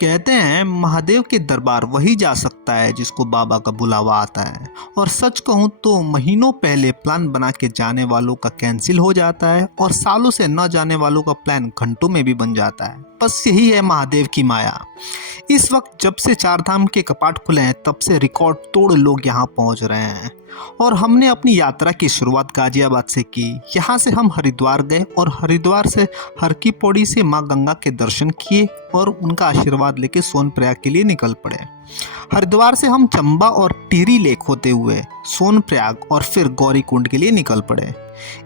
कहते हैं महादेव के दरबार वही जा सकता है जिसको बाबा का बुलावा आता है। और सच कहूँ तो महीनों पहले प्लान बना के जाने वालों का कैंसिल हो जाता है और सालों से न जाने वालों का प्लान घंटों में भी बन जाता है। बस यही है महादेव की माया। इस वक्त जब से चार धाम के कपाट खुले हैं तब से रिकॉर्ड तोड़ लोग यहाँ पहुँच रहे हैं। और हमने अपनी यात्रा की शुरुआत गाजियाबाद से की। यहाँ से हम हरिद्वार गए और हरिद्वार से हर की पौड़ी से माँ गंगा के दर्शन किए और उनका आशीर्वाद लेके सोनप्रयाग के लिए निकल पड़े। हरिद्वार से हम चंबा और टिहरी लेक होते हुए सोनप्रयाग और फिर गौरीकुंड के लिए निकल पड़े।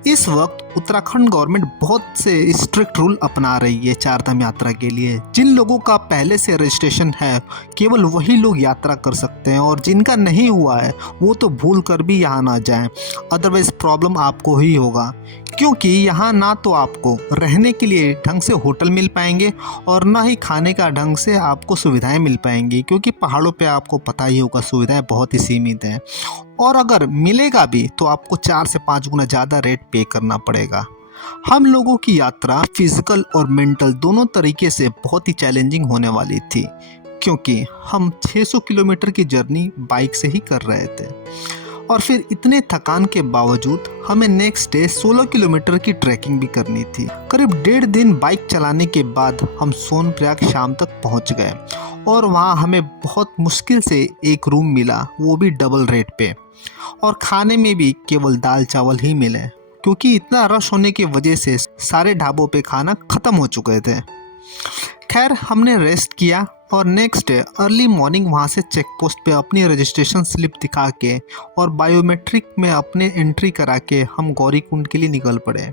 इस वक्त उत्तराखंड गवर्नमेंट बहुत से स्ट्रिक्ट रूल अपना रही है चार धाम यात्रा के लिए। जिन लोगों का पहले से रजिस्ट्रेशन है केवल वही लोग यात्रा कर सकते हैं और जिनका नहीं हुआ है वो तो भूल कर भी यहाँ ना जाएं, अदरवाइज प्रॉब्लम आपको ही होगा। क्योंकि यहाँ ना तो आपको रहने के लिए ढंग से होटल मिल पाएंगे और ना ही खाने का ढंग से आपको सुविधाएं मिल पाएंगी, क्योंकि पहाड़ों पे आपको पता ही होगा सुविधाएं बहुत ही सीमित हैं। और अगर मिलेगा भी तो आपको 4 से 5 गुना ज़्यादा रेट पे करना पड़ेगा। हम लोगों की यात्रा फिजिकल और मेंटल दोनों तरीके से बहुत ही चैलेंजिंग होने वाली थी, क्योंकि हम 600 किलोमीटर की जर्नी बाइक से ही कर रहे थे। और फिर इतने थकान के बावजूद हमें नेक्स्ट डे 16 किलोमीटर की ट्रैकिंग भी करनी थी। करीब 1.5 दिन बाइक चलाने के बाद हम सोनप्रयाग शाम तक पहुंच गए और वहां हमें बहुत मुश्किल से एक रूम मिला, वो भी डबल रेट पे। और खाने में भी केवल दाल चावल ही मिले, क्योंकि इतना रश होने की वजह से सारे ढाबों पे खाना ख़त्म हो चुके थे। खैर हमने रेस्ट किया और नेक्स्ट डे अर्ली मॉर्निंग वहाँ से चेक पोस्ट पे अपनी रजिस्ट्रेशन स्लिप दिखा के और बायोमेट्रिक में अपने एंट्री करा के हम गौरीकुंड के लिए निकल पड़े।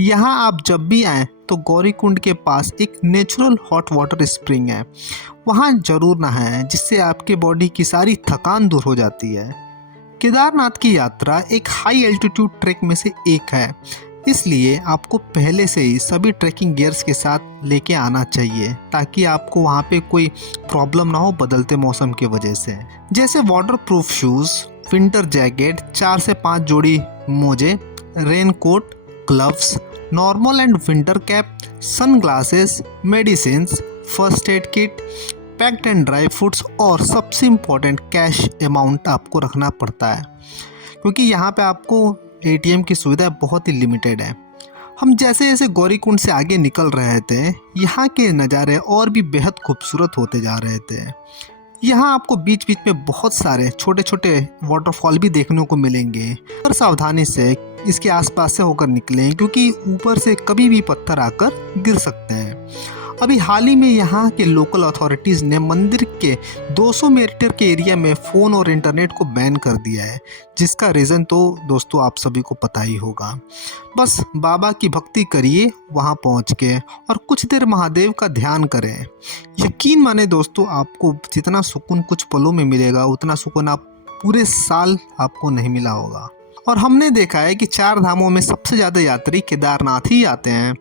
यहाँ आप जब भी आएँ तो गौरीकुंड के पास एक नेचुरल हॉट वाटर स्प्रिंग है, वहाँ ज़रूर नहाएं, जिससे आपके बॉडी की सारी थकान दूर हो जाती है। केदारनाथ की यात्रा एक हाई एल्टीट्यूड ट्रैक में से एक है, इसलिए आपको पहले से ही सभी ट्रैकिंग गियर्स के साथ लेके आना चाहिए ताकि आपको वहाँ पे कोई प्रॉब्लम ना हो बदलते मौसम की वजह से। जैसे waterproof shoes, winter jacket, 4 से 5 जोड़ी मोजे, raincoat, gloves, normal and winter cap, sunglasses, medicines, first aid kit, packed and dry fruits और सबसे इम्पोर्टेंट कैश अमाउंट आपको रखना पड़ता है, क्योंकि यहाँ पे आपको एटीएम की सुविधा बहुत ही लिमिटेड है। हम जैसे जैसे गौरीकुंड से आगे निकल रहे थे यहाँ के नज़ारे और भी बेहद खूबसूरत होते जा रहे थे। यहाँ आपको बीच बीच में बहुत सारे छोटे छोटे वाटरफॉल भी देखने को मिलेंगे, पर सावधानी से इसके आसपास से होकर निकलें, क्योंकि ऊपर से कभी भी पत्थर आकर गिर सकते हैं। अभी हाल ही में यहाँ के लोकल अथॉरिटीज़ ने मंदिर के 200 मीटर के एरिया में फ़ोन और इंटरनेट को बैन कर दिया है, जिसका रीज़न तो दोस्तों आप सभी को पता ही होगा। बस बाबा की भक्ति करिए वहाँ पहुँच के और कुछ देर महादेव का ध्यान करें। यकीन माने दोस्तों, आपको जितना सुकून कुछ पलों में मिलेगा उतना सुकून आप पूरे साल आपको नहीं मिला होगा। और हमने देखा है कि चार धामों में सबसे ज़्यादा यात्री केदारनाथ ही आते हैं।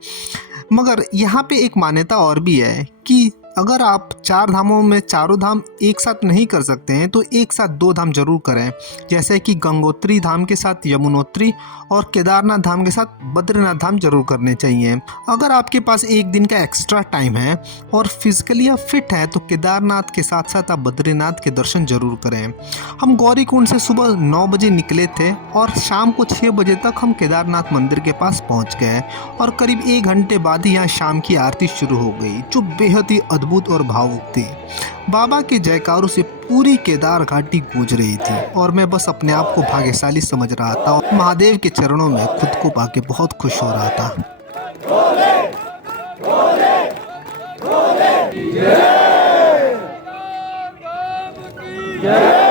मगर यहाँ पे एक मान्यता और भी है कि अगर आप चार धामों में चारों धाम एक साथ नहीं कर सकते हैं तो एक साथ 2 धाम जरूर करें, जैसे कि गंगोत्री धाम के साथ यमुनोत्री और केदारनाथ धाम के साथ बद्रीनाथ धाम जरूर करने चाहिए। अगर आपके पास एक दिन का एक्स्ट्रा टाइम है और फिजिकली आप फिट है तो केदारनाथ के साथ साथ आप बद्रीनाथ के दर्शन जरूर करें। हम गौरीकुंड से सुबह 9 बजे निकले थे और शाम को 6 बजे तक हम केदारनाथ मंदिर के पास पहुँच गए और करीब 1 घंटे बाद ही यहाँ शाम की आरती शुरू हो गई, जो बेहद ही अद्भुत और भावुक थी। बाबा के जयकारों से पूरी केदार घाटी गूंज रही थी और मैं बस अपने आप को भाग्यशाली समझ रहा था और महादेव के चरणों में खुद को पाके बहुत खुश हो रहा था। जय